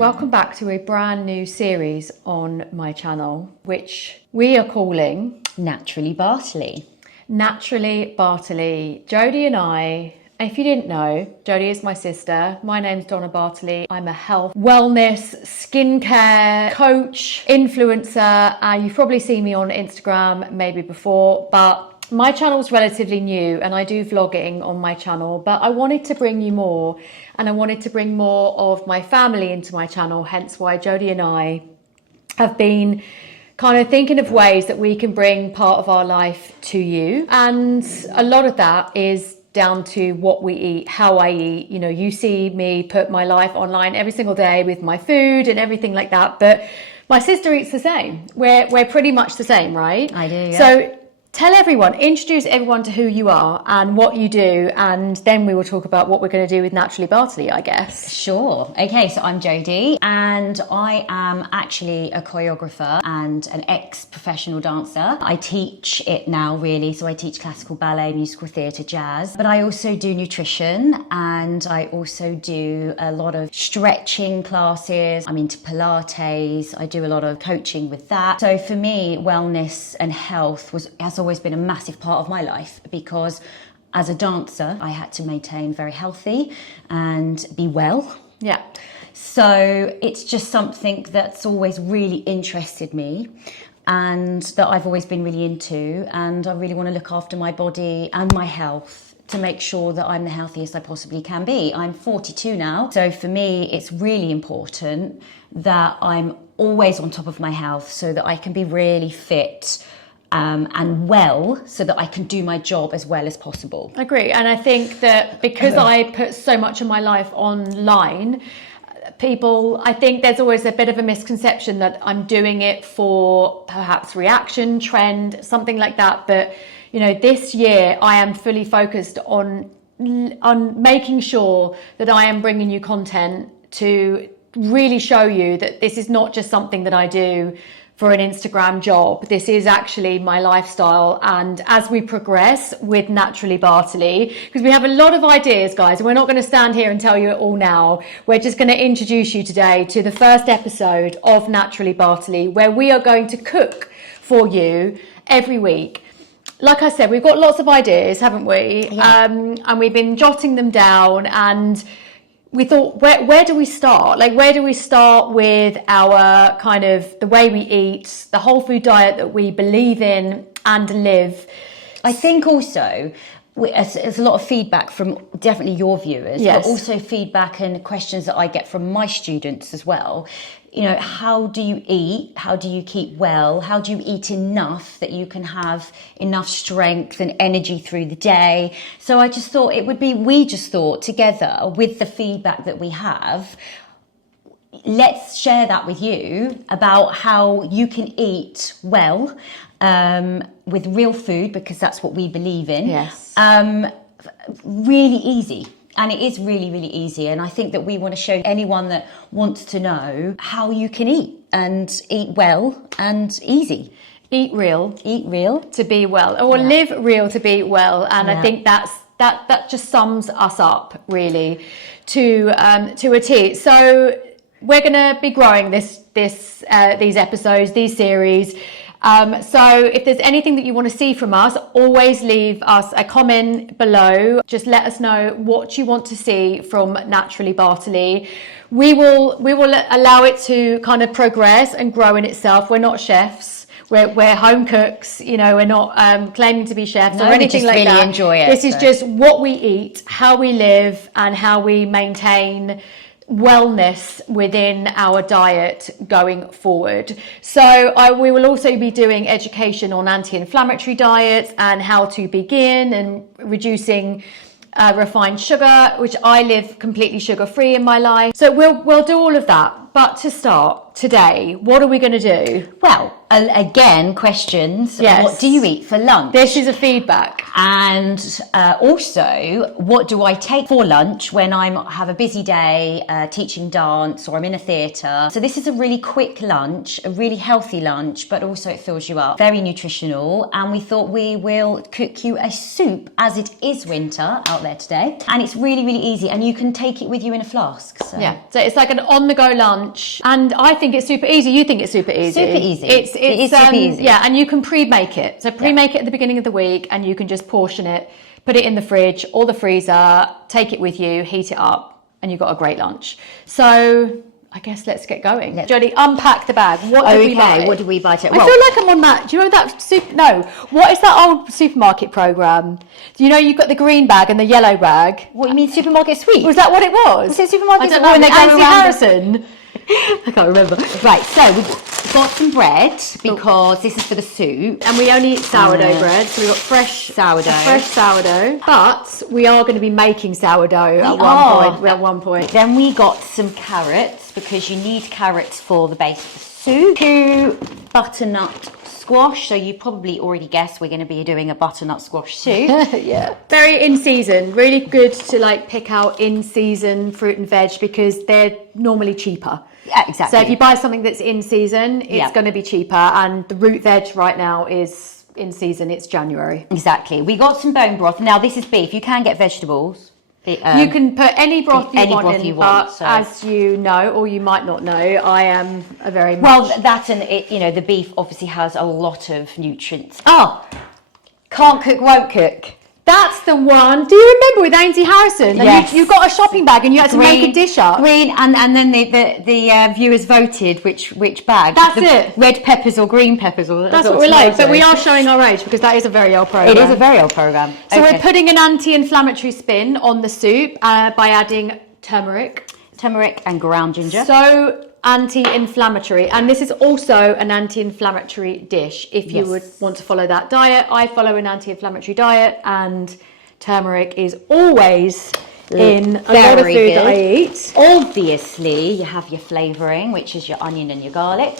Welcome back to a brand new series on my channel, which we are calling Naturally Bartoli. Naturally Bartoli. Jodie and I, if you didn't know, Jodie is my sister. My name's Donna Bartoli. I'm a health, wellness, skincare coach, influencer. You've probably seen me on Instagram maybe before, but my channel's relatively new and I do vlogging on my channel, but I wanted to bring you more, and I wanted to bring more of my family into my channel, hence why Jodie and I have been kind of thinking of ways that we can bring part of our life to you. And a lot of that is down to what we eat, how I eat. You know, you see me put my life online every single day with my food and everything like that, but my sister eats the same. We're pretty much the same, right? I do, yeah. So tell everyone, introduce everyone to who you are and what you do, and then we will talk about what we're going to do with Naturally Bartoli, I guess. Sure. Okay, so I'm Jodie and I am actually a choreographer and an ex-professional dancer. I teach it now, really. So I teach classical ballet, musical theatre, jazz, but I also do nutrition and I also do a lot of stretching classes. I'm into Pilates. I do a lot of coaching with that. So for me, wellness and health has always been a massive part of my life, because as a dancer I had to maintain very healthy and be well. Yeah. So it's just something that's always really interested me and that I've always been really into, and I really want to look after my body and my health to make sure that I'm the healthiest I possibly can be. I'm 42 now, so for me it's really important that I'm always on top of my health so that I can be really fit and well, so that I can do my job as well as possible. I agree. And I think that because I put so much of my life online, I think there's always a bit of a misconception that I'm doing it for perhaps reaction, trend, something like that. But, you know, this year I am fully focused on making sure that I am bringing you content to really show you that this is not just something that I do for an Instagram job. This is actually my lifestyle. And as we progress with Naturally Bartoli, because we have a lot of ideas, guys, and we're not going to stand here and tell you it all now. We're just going to introduce you today to the first episode of Naturally Bartoli, where we are going to cook for you every week. Like I said, we've got lots of ideas, haven't we? Yeah. And we've been jotting them down, and we thought, where do we start? Like, where do we start with our kind of the way we eat, the whole food diet that we believe in and live? I think also there's a lot of feedback from definitely your viewers, yes, but also feedback and questions that I get from my students as well. You know, how do you eat? How do you keep well? How do you eat enough that you can have enough strength and energy through the day? So I just thought we just thought together with the feedback that we have, let's share that with you about how you can eat well with real food, because that's what we believe in. Yes. Really easy. And it is really, really easy. And I think that we want to show anyone that wants to know how you can eat and eat well and easy. Eat real. Eat real. To be well. Or live real to be well. And Yeah. I think that just sums us up really to a T. So we're going to be growing these episodes, these series. So if there's anything that you want to see from us, always leave us a comment below. Just let us know what you want to see from Naturally Bartoli. We will allow it to kind of progress and grow in itself. We're not chefs. We're home cooks. You know, we're not claiming to be chefs or anything like that. We just really enjoy it. This is just what we eat, how we live, and how we maintain wellness within our diet going forward. So we will also be doing education on anti-inflammatory diets and how to begin and reducing refined sugar, which I live completely sugar-free in my life. So we'll do all of that. But to start, today, what are we going to do? Well, again, questions. Yes. What do you eat for lunch? This is a feedback. And also, what do I take for lunch when I have a busy day teaching dance or I'm in a theatre? So this is a really quick lunch, a really healthy lunch, but also it fills you up. Very nutritional. And we thought we will cook you a soup, as it is winter out there today. And it's really, really easy. And you can take it with you in a flask. So. Yeah, so it's like an on-the-go lunch. And I think it's super easy. You think it's super easy. Super easy. It is super easy. Yeah, and you can pre-make it. So pre-make it at the beginning of the week and you can just portion it, put it in the fridge or the freezer, take it with you, heat it up, and you've got a great lunch. So I guess let's get going. Jodie, unpack the bag. What did we buy? What did we buy today? I feel like I'm on that. Do you know that No. What is that old supermarket programme? Do you know you've got the green bag and the yellow bag? What, you mean supermarket sweep? Was that what it was? Was it supermarket I don't know. when they go Nancy around Harrison. I can't remember. Right, so we've got some bread because this is for the soup. And we only eat sourdough bread, so we've got fresh sourdough. But we are going to be making sourdough at one point. Then we got some carrots because you need carrots for the base of the soup. 2 butternut squash, so you probably already guessed we're going to be doing a butternut squash soup. Yeah, very in season. Really good to like pick out in season fruit and veg because they're normally cheaper. Yeah, exactly. So if you buy something that's in season, it's going to be cheaper. And the root veg right now is in season. It's January. Exactly. We got some bone broth. Now this is beef. You can get vegetables. You can put any broth you want in, but so. as you know, or you might not know, I am a very much... Well, that and it, the beef obviously has a lot of nutrients. Oh, can't cook, won't cook. That's the one. Do you remember with Ainsley Harrison? Yes. You got a shopping bag and you had to make a dish up. Green, and then the viewers voted which bag. That's it. Red peppers or green peppers. Or that's what we like. But we are showing our age because that is a very old programme. It is a very old programme. So we're putting an anti-inflammatory spin on the soup by adding turmeric and ground ginger. So anti-inflammatory, and this is also an anti-inflammatory dish if you would want to follow that diet. I follow an anti-inflammatory diet, and turmeric is always in a lot of food that I eat. Obviously you have your flavouring, which is your onion and your garlic.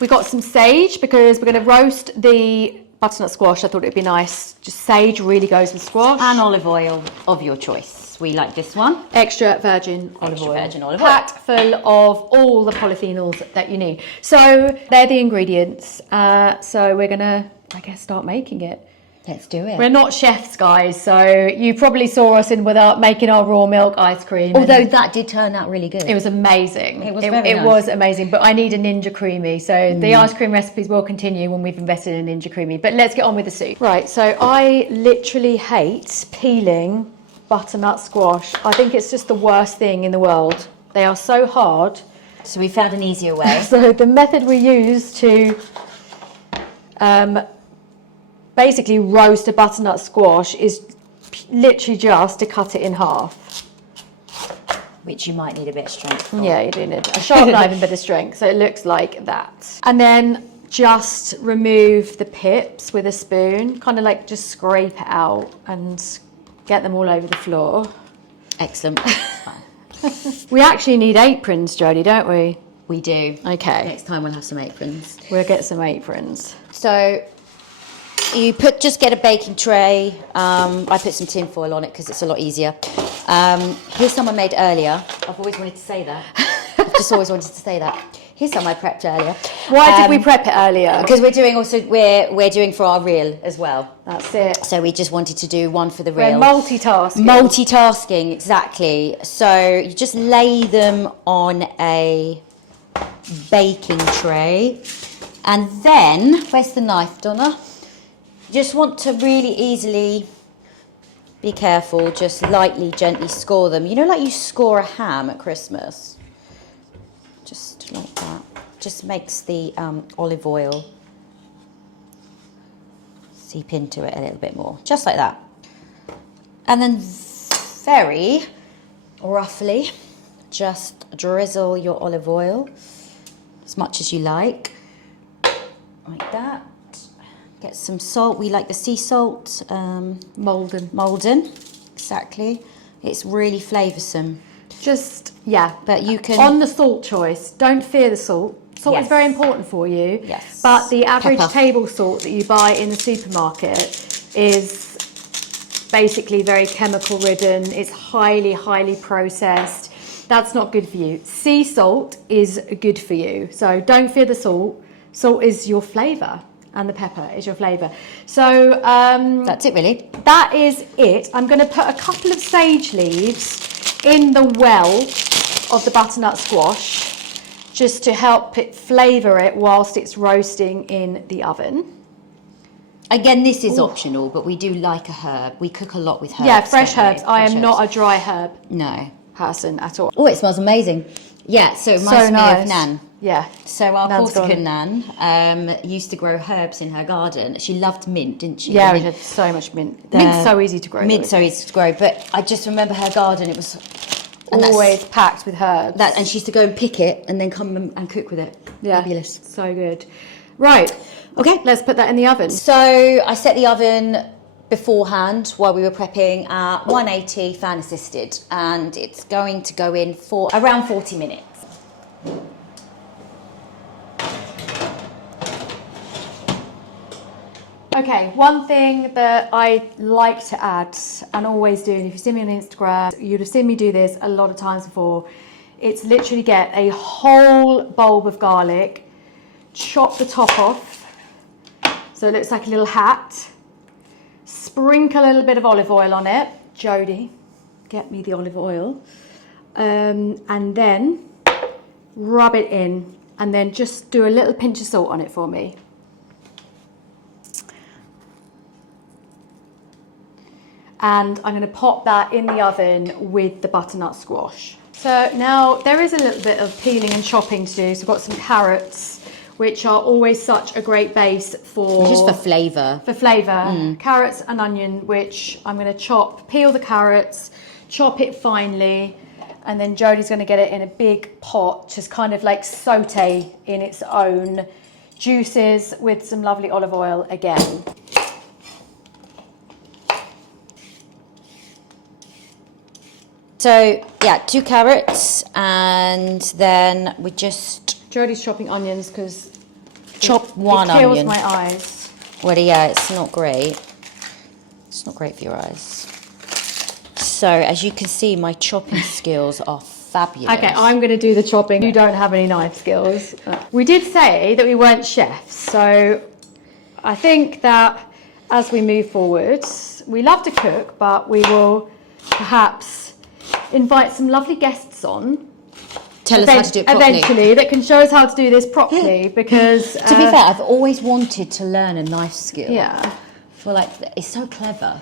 We got some sage because we're going to roast the butternut squash. I thought it'd be nice. Just sage really goes with squash. And olive oil of your choice. We like this one. Extra virgin olive oil. Packed full of all the polyphenols that you need. So they're the ingredients. So we're going to, I guess, start making it. Let's do it. We're not chefs, guys, so you probably saw us making our raw milk ice cream. Although that did turn out really good. It was amazing. It was It was amazing, but I need a Ninja Creamy. So the ice cream recipes will continue when we've invested in Ninja Creamy. But let's get on with the soup. Right, so I literally hate peeling butternut squash. I think it's just the worst thing in the world. They are so hard. So we found an easier way. So the method we use to basically roast a butternut squash is literally just to cut it in half. Which you might need a bit of strength for. Yeah, you do need a sharp knife and a bit of strength. So it looks like that. And then just remove the pips with a spoon, kind of like just scrape it out and get them all over the floor. Excellent. We actually need aprons, Jodie, don't we? We do. Okay. Next time we'll have some aprons. We'll get some aprons. So you just get a baking tray. I put some tin foil on it because it's a lot easier. Here's some I made earlier. I've always wanted to say that. I've just always wanted to say that. Here's some I prepped earlier. Why did we prep it earlier? Because we're doing for our reel as well. That's it. So we just wanted to do one for the reel. We're multitasking. Multitasking, exactly. So you just lay them on a baking tray. And then, where's the knife, Donna? You just want to really easily, be careful, just lightly, gently score them. You know, like you score a ham at Christmas? Just like that. Just makes the olive oil seep into it a little bit more. Just like that. And then very roughly just drizzle your olive oil as much as you like. Like that. Get some salt. We like the sea salt. Malden. Malden, exactly. It's really flavoursome. But you can... On the salt choice, don't fear the salt. Salt is very important for you. Yes. But the average Pepper. table salt that you buy in the supermarket is basically very chemical ridden. It's highly, highly processed. That's not good for you. Sea salt is good for you. So don't fear the salt. Salt is your flavour and the pepper is your flavour. So that's it really. that is it. I'm going to put a couple of sage leaves in the well of the butternut squash just to help it flavour it whilst it's roasting in the oven. Again, this is optional, but we do like a herb. We cook a lot with herbs. Yeah, fresh herbs. I am Fresh not herbs. a dry herb No. person at all. Oh, it smells amazing. Yeah, so it So reminds me nice. of Nan. Yeah. So our Nan's Corsican gone. Nan used to grow herbs in her garden. She loved mint, didn't she? Yeah, I we mean, had so much mint. Mint's so easy to grow. Mint's so easy to grow, but I just remember her garden. It was Always packed with herbs. and she used to go and pick it and then come and cook with it. Yeah. Fabulous. So good. Right. Okay. Let's put that in the oven. So I set the oven beforehand while we were prepping at 180 fan assisted, and it's going to go in for around 40 minutes. Okay, one thing that I like to add and always do, and if you see me on Instagram, you'd have seen me do this a lot of times before, it's literally get a whole bulb of garlic, chop the top off so it looks like a little hat, sprinkle a little bit of olive oil on it. Jodie, get me the olive oil, and then rub it in, and then just do a little pinch of salt on it for me. And I'm going to pop that in the oven with the butternut squash. So now there is a little bit of peeling and chopping to do. So I've got some carrots, which are always such a great base for... Just for flavour. For flavour. Carrots and onion, which I'm going to peel the carrots, chop it finely, and then Jodie's going to get it in a big pot, just kind of like saute in its own juices with some lovely olive oil again. So yeah, 2 carrots, and then we just Jodie's chopping onions because chop one it kills onion. my eyes. Well, yeah, it's not great. It's not great for your eyes. So as you can see, my chopping skills are fabulous. Okay, I'm going to do the chopping. You don't have any knife skills. We did say that we weren't chefs, so I think that as we move forward, we love to cook, but we will perhaps invite some lovely guests on. Tell us how to do it properly. Eventually, that can show us how to do this properly, because... To be fair, I've always wanted to learn a knife skill. Yeah. I feel like it's so clever.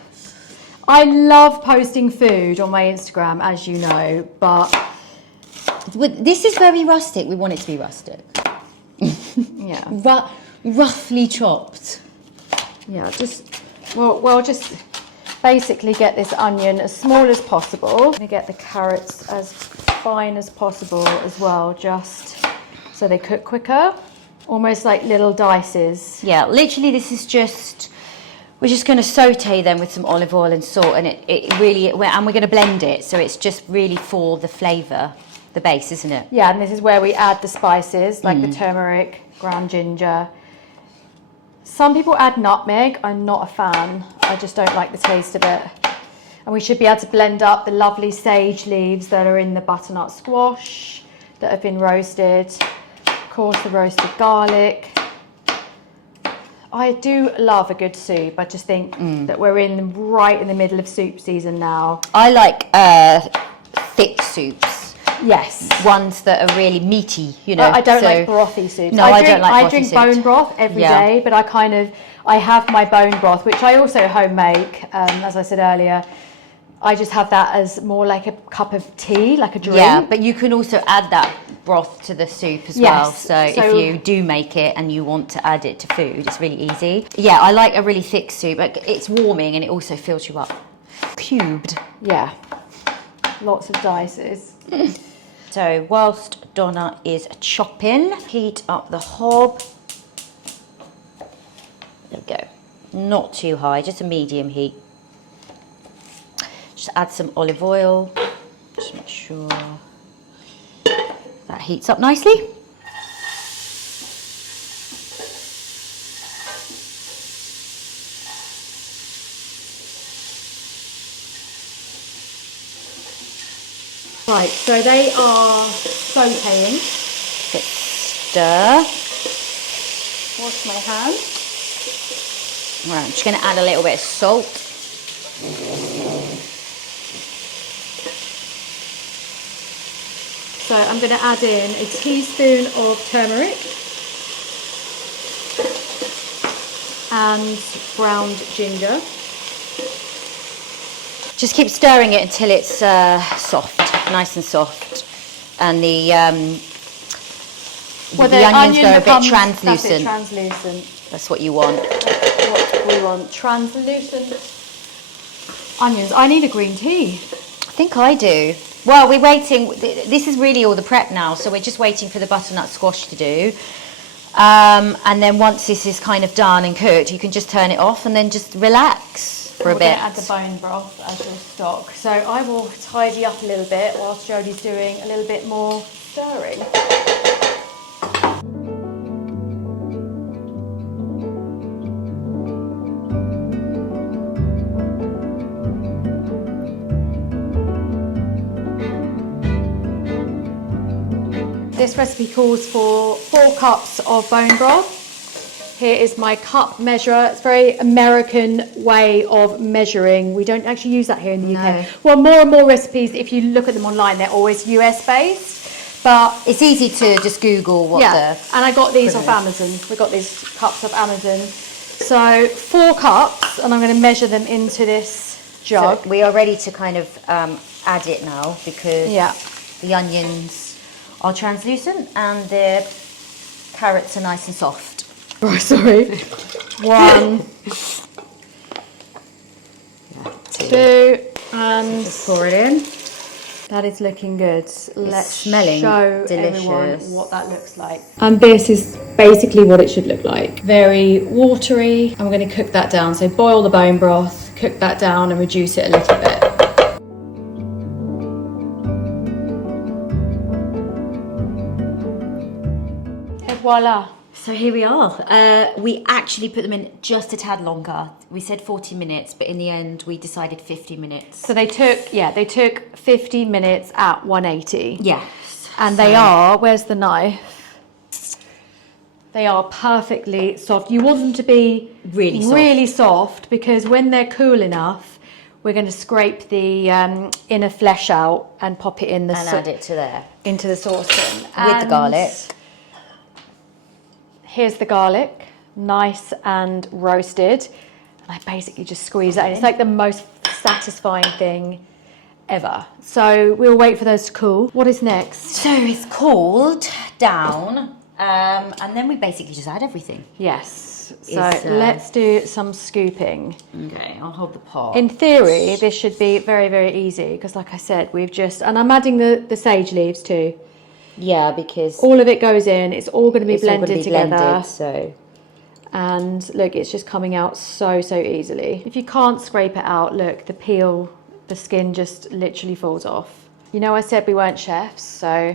I love posting food on my Instagram, as you know, but... This is very rustic. We want it to be rustic. Yeah. Roughly chopped. Yeah, we'll just basically get this onion as small as possible. I'm gonna get the carrots as fine as possible as well, just so they cook quicker, almost like little dices. Yeah, literally this is just, we're just going to saute them with some olive oil and salt, and it really, and we're going to blend it, so it's just really for the flavour, the base, isn't it? Yeah, and this is where we add the spices, like the turmeric, ground ginger. Some people add nutmeg. I'm not a fan. I just don't like the taste of it. And we should be able to blend up the lovely sage leaves that are in the butternut squash that have been roasted. Of course, the roasted garlic. I do love a good soup. I just think that we're right in the middle of soup season now. I like thick soups. Yes. Ones that are really meaty, you know. I don't like brothy soups. No, I don't like I brothy drink soups. bone broth every day, but I have my bone broth, which I also home make, as I said earlier. I just have that as more like a cup of tea, like a drink. Yeah, but you can also add that broth to the soup as well. So if you do make it and you want to add it to food, it's really easy. Yeah, I like a really thick soup. It's warming and it also fills you up. Cubed. Yeah, lots of dices. So whilst Donna is chopping, heat up the hob. There we go. Not too high, just a medium heat. Just add some olive oil. Just make sure that heats up nicely. Right, so they are sauteing. Bit stir. Wash my hands. Right, I'm just going to add a little bit of salt. So I'm going to add in a teaspoon of turmeric and ground ginger. Just keep stirring it until it's soft, nice and soft, and the onions go a bit translucent. That's what you want. What we want, translucent onions. I need a green tea. I think I do. Well, we're waiting. This is really all the prep now, so we're just waiting for the butternut squash to do. And then once this is kind of done and cooked, you can just turn it off and then just relax for a bit. We're going to add the bone broth as your stock. So I will tidy up a little bit whilst Jodie's doing a little bit more stirring. This recipe calls for 4 cups of bone broth. Here is my cup measure. It's a very American way of measuring. We don't actually use that here in the UK. No. Well, more and more recipes, if you look at them online, they're always US based. But it's easy to just Google what and I got these off Amazon. We got these cups off Amazon. So 4 cups, and I'm going to measure them into this jug. So we are ready to kind of add it now because the onions are translucent and the carrots are nice and soft. Oh, sorry. 1, 2, and just pour it in. That is looking good. Let's smelling show delicious. everyone what that looks like. And this is basically what it should look like. Very watery. I'm going to cook that down. So boil the bone broth, cook that down and reduce it a little bit. Et voila. So here we are. We actually put them in just a tad longer. We said 40 minutes, but in the end we decided 50 minutes. So they took 50 minutes at 180. Yes. And they are, where's the knife? They are perfectly soft. You want them to be really soft because when they're cool enough, we're going to scrape the inner flesh out and pop it in the add it to there into the saucepan with the garlic. Here's the garlic, nice and roasted. And I basically just squeeze it in. It's like the most satisfying thing ever. So we'll wait for those to cool. What is next? So it's cooled down, and then we basically just add everything. Yes. So let's do some scooping. Okay, I'll hold the pot. In theory, this should be very, very easy because like I said, and I'm adding the sage leaves too. Yeah, because all of it goes in. It's all going to be blended together. So, and look, it's just coming out so easily. If you can't scrape it out, look, the skin just literally falls off. You know, I said we weren't chefs, so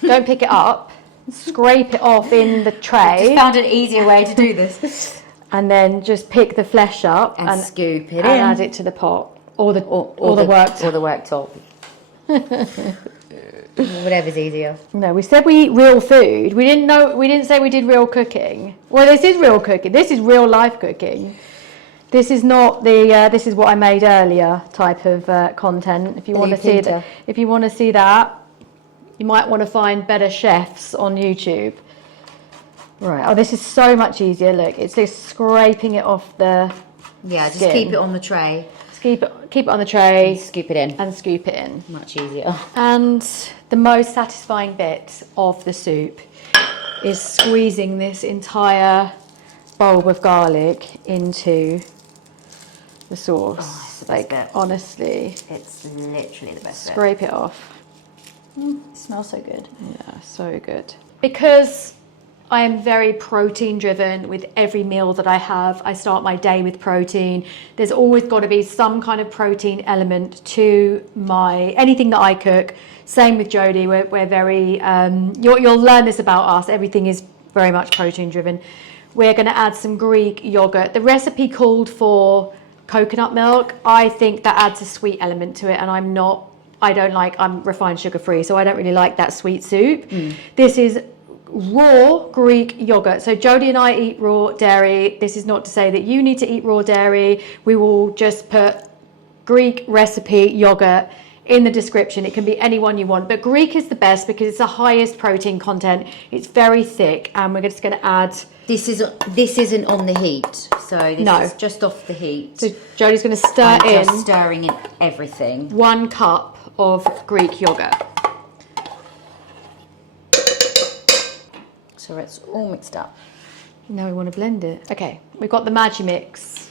don't pick it up. Scrape it off in the tray. I just found an easier way to do this. And then just pick the flesh up and scoop it in. And add it to the pot or the worktop. Whatever's easier. No, we said we eat real food. We didn't say we did real cooking. Well, this is real cooking. This is real life cooking. This is not this is what I made earlier type of content. If you want to see that, you might want to find better chefs on YouTube. Right. Oh, this is so much easier. Look, it's just scraping it off the skin. Just keep it on the tray. Keep it on the tray. And scoop it in. And scoop it in. Much easier. And the most satisfying bit of the soup is squeezing this entire bulb of garlic into the sauce. Oh, it's the best bit. Honestly. It's literally the best Scrape it off. It smells so good. Yeah, so good. Because I am very protein driven with every meal that I have. I start my day with protein. There's always got to be some kind of protein element to anything that I cook. Same with Jodie. We're very, you'll learn this about us. Everything is very much protein driven. We're going to add some Greek yogurt. The recipe called for coconut milk. I think that adds a sweet element to it, and I'm refined sugar free, so I don't really like that sweet soup. This is raw Greek yogurt. So Jodie and I eat raw dairy. This is not to say that you need to eat raw dairy. We will just put Greek recipe yogurt in the description. It can be any one you want, but Greek is the best because it's the highest protein content. It's very thick, and we're just going to add. This isn't on the heat, so this is just off the heat. So Jodie's going to stir in. Just stirring in everything. 1 cup of Greek yogurt. So it's all mixed up. Now we want to blend it. Okay, we've got the Magimix.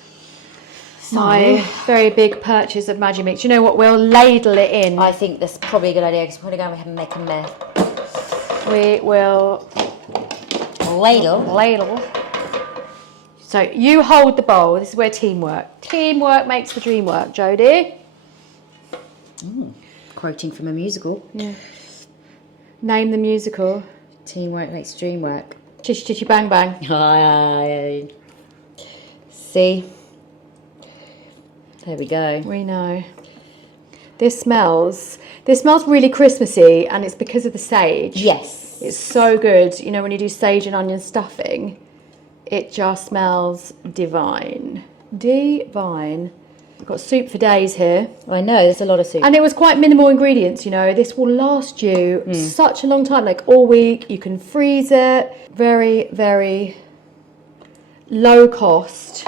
My very big purchase of Magimix. You know what? We'll ladle it in. I think that's probably a good idea because we're going to go ahead and make a mess. We will ladle. So you hold the bowl. This is where teamwork makes the dream work, Jodie. Quoting from a musical. Yeah. Name the musical. Teamwork makes the dream work. Tish Tishy Bang Bang. See? There we go. We know. This smells really Christmassy, and it's because of the sage. Yes. It's so good. You know, when you do sage and onion stuffing, it just smells divine. Divine. We've got soup for days here. I know, there's a lot of soup. And it was quite minimal ingredients, you know. This will last you such a long time, like all week. You can freeze it. Very, very low cost.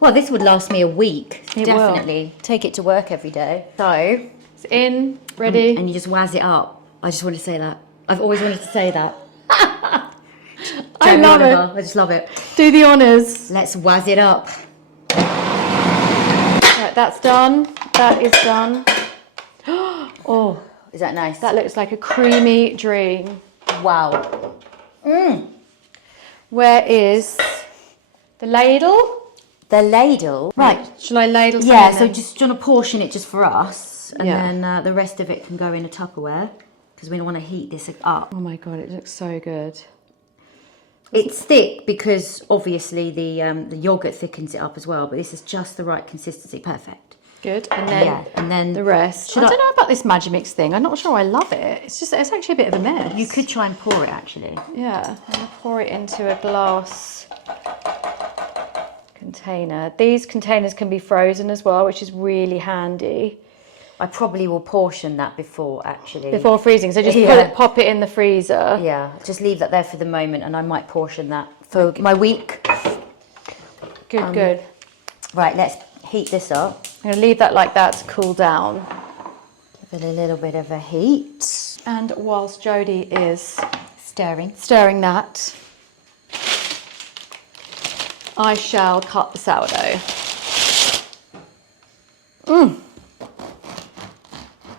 Well, this would last me a week. It Definitely. will. Take it to work every day. So, it's in, ready. And you just wazz it up. I just want to say that. I've always wanted to say that. I love it. I just love it. Do the honours. Let's wazz it up. Right, that's done. That is done. Oh, is that nice? That looks like a creamy dream. Wow. Where is the ladle? The ladle. Right. Shall I ladle some Yeah, in so then? just want to portion it just for us. And Yeah. then the rest of it can go in a Tupperware because we don't want to heat this up. Oh my God, it looks so good. It's thick because obviously the yogurt thickens it up as well, but this is just the right consistency. Perfect. Good. And then, and then the rest. I don't know about this Magimix thing. I'm not sure I love it. It's actually a bit of a mess. You could try and pour it actually. Yeah. I'm going to pour it into a glass container. These containers can be frozen as well, which is really handy. I probably will portion that before actually. Before freezing. So just pop it in the freezer. Yeah, just leave that there for the moment and I might portion that for my week. Good, good. Right, let's heat this up. I'm going to leave that like that to cool down. Give it a little bit of a heat. And whilst Jodie is stirring that, I shall cut the sourdough.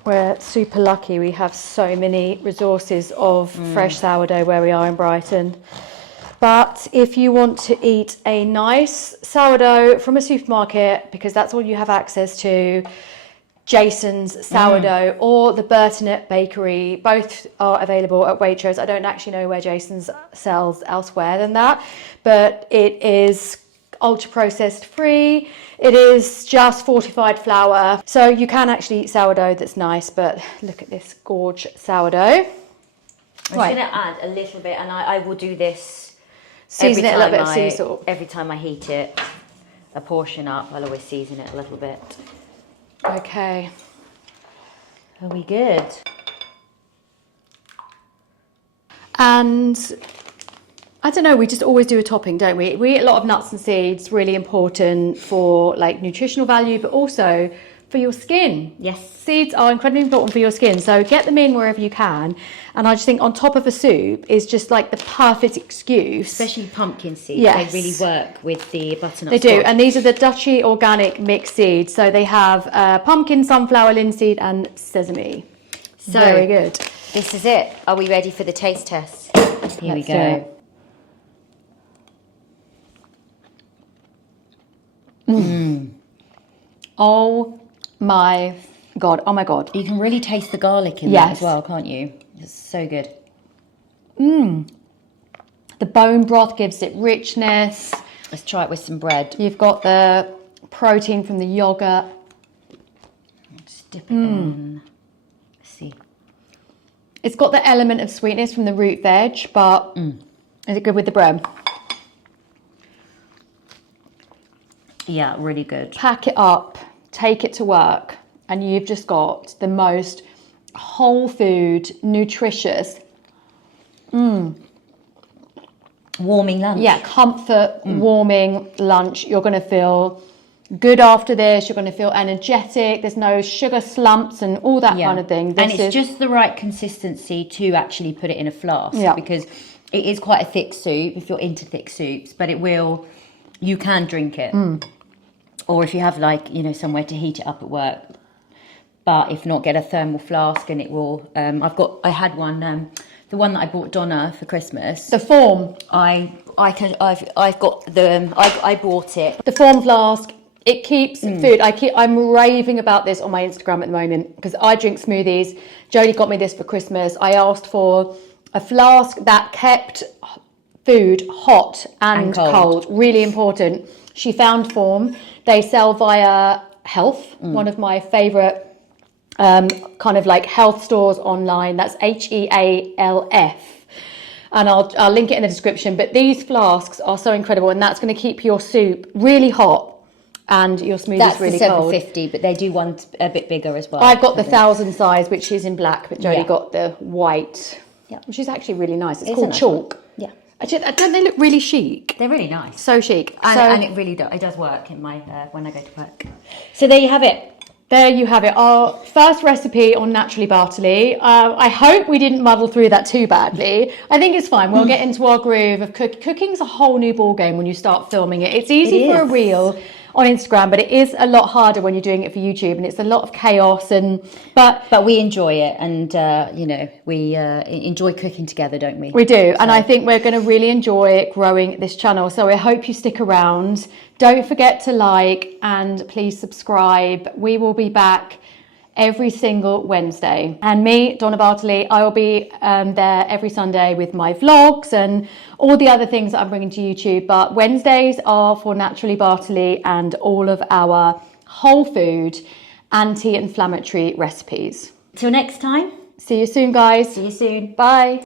We're super lucky. We have so many resources of fresh sourdough where we are in Brighton. But if you want to eat a nice sourdough from a supermarket, because that's all you have access to, Jason's sourdough or the Butternut bakery, both are available at Waitrose. I don't actually know where Jason's sells elsewhere than that, but it is ultra processed free. It is just fortified flour, so you can actually eat sourdough that's nice. But look at this gorge sourdough. I'm going to add a little bit, and I will do this. Season it a little bit of sea salt. Every time I heat it, a portion up, I'll always season it a little bit. Okay. Are we good? And I don't know, we just always do a topping, don't we? We eat a lot of nuts and seeds, really important for like nutritional value, but also for your skin. Yes. Seeds are incredibly important for your skin, so get them in wherever you can. And I just think on top of a soup is just like the perfect excuse. Especially pumpkin seeds. Yes. They really work with the butternut. They do, and these are the Dutchy organic mixed seeds. So they have pumpkin, sunflower, linseed and sesame. So, very good. This is it. Are we ready for the taste test? Here we Let's do go. it. Oh my God. Oh my God. You can really taste the garlic in that as well, can't you? It's so good. The bone broth gives it richness. Let's try it with some bread. You've got the protein from the yogurt. Just dip it in. Let's see. It's got the element of sweetness from the root veg, but is it good with the bread? Yeah, really good. Pack it up, take it to work, and you've just got the most whole food, nutritious, Warming lunch. yeah, comfort, warming lunch. You're going to feel good after this. You're going to feel energetic. There's no sugar slumps and all that kind of thing. And it's just the right consistency to actually put it in a flask, because it is quite a thick soup if you're into thick soups, but you can drink it. Or if you have somewhere to heat it up at work. But if not, get a thermal flask and it will, I had one, the one that I bought Donna for Christmas. the form. I bought it. The form flask. It keeps food. I'm raving about this on my Instagram at the moment because I drink smoothies. Jodie got me this for Christmas. I asked for a flask that kept food hot and cold. Really important. She found Form. They sell via Health, one of my favourite kind of like health stores online. That's HEALF. And I'll link it in the description. But these flasks are so incredible, and that's going to keep your soup really hot and your smoothies really cold. That's the 750, but they do one a bit bigger as well. I've got the 1,000 size, which is in black, but Jodie got the white, Yeah. which is actually really nice. It's It is called a nice chalk. Yeah. Don't they look really chic? They're really nice. So chic. And it really does work in my when I go to work. So there you have it. There you have it, our first recipe on Naturally Bartoli. I hope we didn't muddle through that too badly. I think it's fine. We'll get into our groove of Cooking's a whole new ballgame when you start filming it. It's easy for a reel on Instagram, but it is a lot harder when you're doing it for YouTube, and it's a lot of chaos. But we enjoy it, and we enjoy cooking together, don't we? we do, and I think we're going to really enjoy growing this channel. So I hope you stick around. Don't forget to like and please subscribe. We will be back every single Wednesday. And me, Donna Bartoli, I will be there every Sunday with my vlogs and all the other things that I'm bringing to YouTube. But Wednesdays are for Naturally Bartoli and all of our whole food, anti-inflammatory recipes. Till next time. See you soon, guys. See you soon. Bye.